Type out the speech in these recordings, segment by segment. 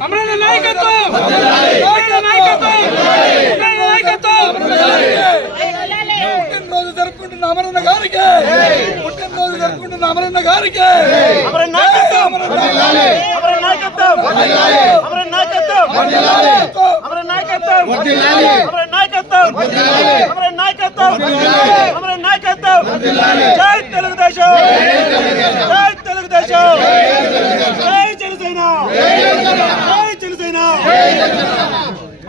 అమరన్న నాయకత్వం పుట్టినరోజు జరుపుకుంటున్న అమరన్న గారికి పుట్టినరోజు జరుపుకుంటున్న అమరన్న గారికి జై తెలుగుదేశం జై తెలుగుదేశం జై జనసేన జై జనసేన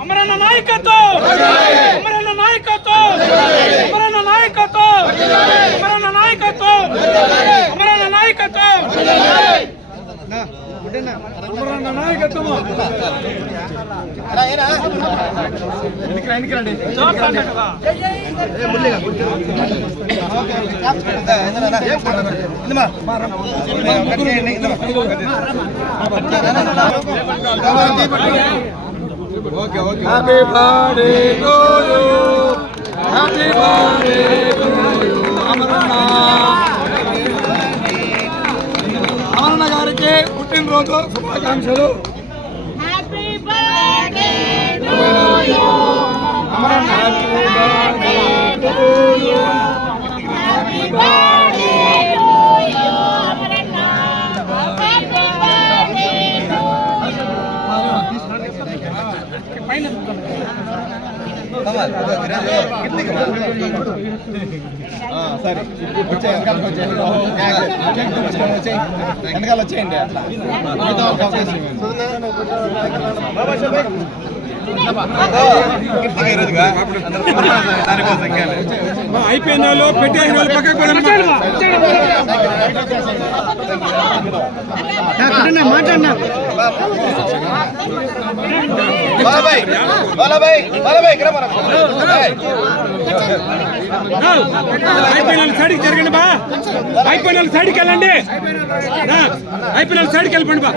అమరన్న నాయకత్వం అమరన్న నాయకత్వం అమరన్న నాయకత్వం అమరన్న నాయకత్వం అమరన్న నాయకత్వం అమరన్న నాయకత్వం happy birthday to you happy birthday to you Amaranna గారికి పుట్టినరోజు శుభాకాంక్షలు. Happy birthday to you Amaranna happy birthday to you happy birthday to you Amaranna happy birthday సరే వెనకాల వచ్చేయండి అట్లా అయిపోయిన వాళ్ళు పెట్టేసిన వాళ్ళు పక్కకు మాట్లాడినా అయిపోయిన సైడ్కి జరగండి బా అయిపోయిన సైడ్కి వెళ్ళండి అయిపోయిన సైడ్కి వెళ్ళిపోండి బా